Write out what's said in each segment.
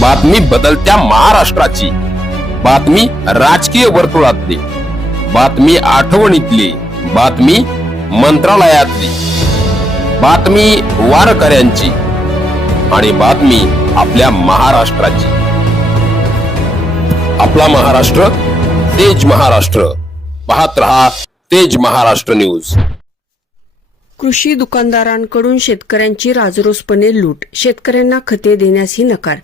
बातमी बदलत्या महाराष्ट्राची. बातमी राजकीय वर्तुळातली. बातमी आठवणीतली. बातमी मंत्रालयातली. बातमी वारकऱ्यांची. आणि बातमी आपल्या महाराष्ट्राची. आपला महाराष्ट्र तेज महाराष्ट्र. पाहत रहा तेज महाराष्ट्र न्यूज. कृषी दुकानदारांकडून शेतकऱ्यांची राजरोसपणे लूट. शेतकऱ्यांना खते देण्यासही नकार.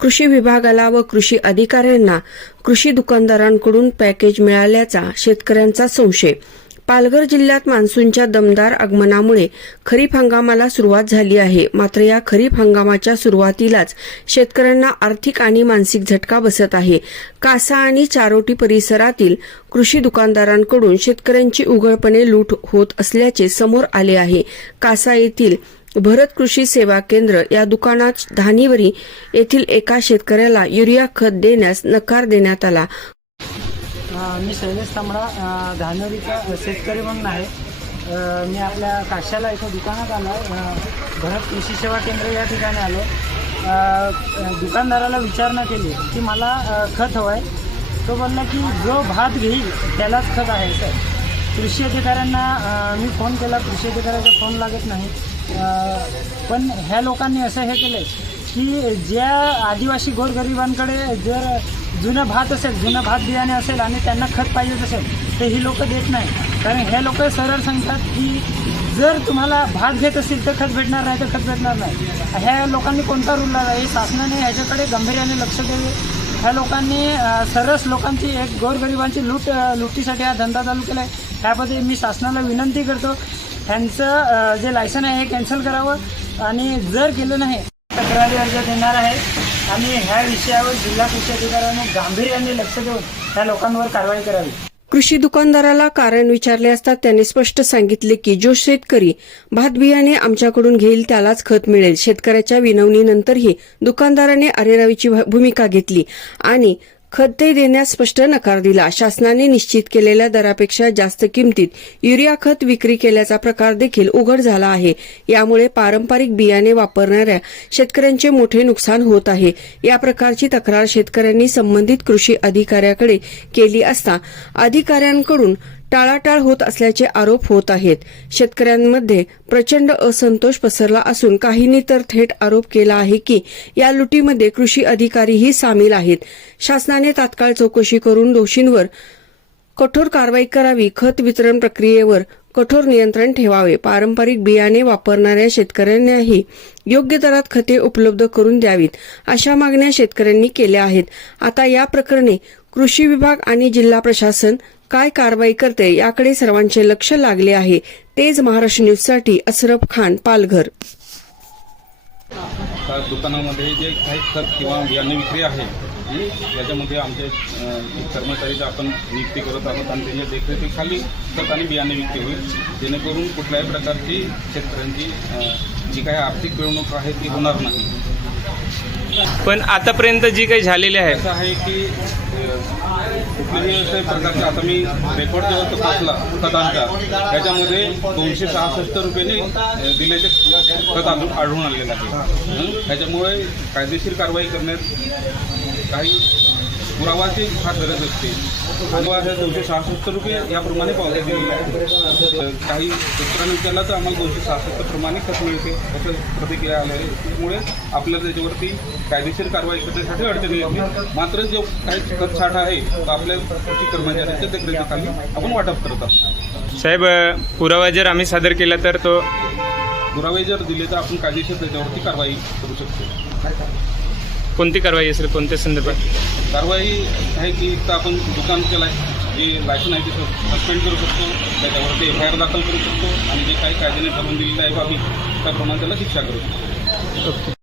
कृषी विभागाला व कृषी अधिकाऱ्यांना कृषी दुकानदारांकडून पॅकेज मिळाल्याचा शेतकऱ्यांचा संशय. पालघर जिल्ह्यात मान्सूनच्या दमदार आगमनामुळे खरीप हंगामाला सुरुवात झाली आहे. मात्र या खरीप हंगामाच्या सुरुवातीलाच शेतकऱ्यांना आर्थिक आणि मानसिक झटका बसत आहे. कासा आणि चारोटी परिसरातील कृषी दुकानदारांकडून शेतकऱ्यांची उघडपणे लूट होत असल्याचे समोर आले आहे. कासा येथील भरत कृषी सेवा केंद्र या दुकानात धानीवरी येथील एका शेतकऱ्याला युरिया खत देण्यास नकार देण्यात आला. मी शैलेश तांबडा अ, धानोरीचा शेतकरी म्हणून आहे. मी आपल्या काशाला एका दुकानात आलो भरत कृषी सेवा केंद्र या ठिकाणी आलो दुकानदाराला विचारणा केली की मला खत हवं आहे तो बोलला की जो भात घेईल त्यालाच खत आहे सर. कृषी अधिकाऱ्यांना मी फोन केला. कृषी अधिकाऱ्याचा फोन लागत नाही. पण ह्या लोकांनी असं हे केलं की ज्या आदिवासी गोरगरिबांकडे जर जुनं भात असेल जुनं भात बियाणे असेल आणि त्यांना खत पाहिजेच असेल ते ही लोक देत नाही. कारण हे लोक सरळ सांगतात की जर तुम्हाला भात घेत असतील तर खत भेटणार नाही तर खत भेटणार नाही. ह्या लोकांनी कोणता रूल लावला? शासनाने ह्याच्याकडे गंभीर्याने लक्ष द्यावे ह्या लोकांनी सरस लोकांची एक गोरगरिबांची लूट लुटीसाठी हा धंदा चालू केला आहे त्याबद्दल मी शासनाला विनंती करतो. ह्यांचं जे लायसन आहे हे कॅन्सल करावं. आणि जर केलं नाही तक्रारी अर्ज देणार आहे. आणि ह्या विषयावर जिल्हा कृषी अधिकाऱ्यांनी गांभीर्याने लक्ष देऊन ह्या लोकांवर कारवाई करावी. कृषी दुकानदाराला कारण विचारले असता त्यांनी स्पष्ट सांगितले की जो शेतकरी भात बियाणे आमच्याकडून घेईल त्यालाच खत मिळेल. शेतकऱ्याच्या विनवणीनंतरही दुकानदाराने अरेरावीची भ- भूमिका घेतली. आणि खते देण्यास स्पष्ट नकार दिला. शासनाने निश्चित केलेल्या दरापेक्षा जास्त किमतीत युरिया खत विक्री केल्याचा प्रकार देखील उघड झाला आहे. यामुळे पारंपरिक बियाणे वापरणाऱ्या शेतकऱ्यांचे मोठे नुकसान होत आहे. या प्रकारची तक्रार शेतकऱ्यांनी संबंधित कृषी अधिकाऱ्याकडे केली असता अधिकाऱ्यांकडून टाळाटाळ होत असल्याचे आरोप होत आहेत. शेतकऱ्यांमध्ये प्रचंड असंतोष पसरला असून काहींनी तर थेट आरोप केला आहे की या लुटीमध्ये कृषी अधिकारीही सामील आहेत. शासनाने तात्काळ चौकशी करून दोषींवर कठोर कारवाई करावी खत वितरण प्रक्रियेवर कठोर नियंत्रण ठेवावे पारंपरिक बियाणे वापरणाऱ्या शेतकऱ्यांनाही योग्य दरात खते उपलब्ध करून द्यावीत अशा मागण्या शेतकऱ्यांनी केल्या आहेत. आता या प्रकरणी कृषी विभाग आणि जिल्हा प्रशासन काय कारवाई करते याकडे सर्वांचे लक्ष लागले आहे. तेज महाराष्ट्र न्यूजसाठी असरफ खान पालघर. दुकानामध्ये जे काही खत किंवा बियाणे विक्री आहे हं, याच्यामध्ये आमचे अ, कर्मचारीची आपण नियुक्ती करत आहोत आणि त्यांच्या देखरेखीखाली खत आणि बियाणे विक्री होईल. जेणेकरून कुठल्याही प्रकारची शेतकऱ्यांची जी काही आर्थिक मिळवणूक आहे ती होणार नाही. पण आतापर्यंत जी काही झालेली आहे असं आहे की कुठल्याही अशा प्रकारचा आता मी रेकॉर्ड जेव्हा तपासला खतांचा त्याच्यामध्ये दोनशे सहासष्ट रुपयाने दिल्याचे खत आढळून आलेलं आहे. त्याच्यामुळे कायदेशीर कारवाई करण्यात काही पुरावाची फार गरज असते. आता दोनशे सहासष्ट रुपये याप्रमाणे अ, काही शेतकऱ्यांनी विचारला तर आम्हाला दोनशे सहासष्ट प्रमाणे खत मिळते असं प्रतिक्रिया आल्या आहे त्यामुळे आपल्याला त्याच्यावरती कायदेशीर कारवाई करण्यासाठी अडचणी येत मात्र जो काही खत साठा आहे तो आपल्या कृषी कर्मचाऱ्यांच्या देखरेखीखाली आपण वाटप करत आहोत. साहेब पुरावा जर आम्ही सादर केला तर तो पुरावे जर दिले तर आपण कायदेशीर त्याच्यावरती कारवाई करू शकतो. कोणती कारवाई असेल कोणत्या संदर्भात? कारवाई आहे की एक तर आपण दुकान केलं आहे जे लायसन आहे ते सस्पेंड करू शकतो त्याच्यावरती एफ आय आर दाखल करू शकतो आणि जे काही कायद्याने ठरवून दिलेलं आहे बाबी त्याप्रमाणे त्याला शिक्षा करू शकतो. ओके.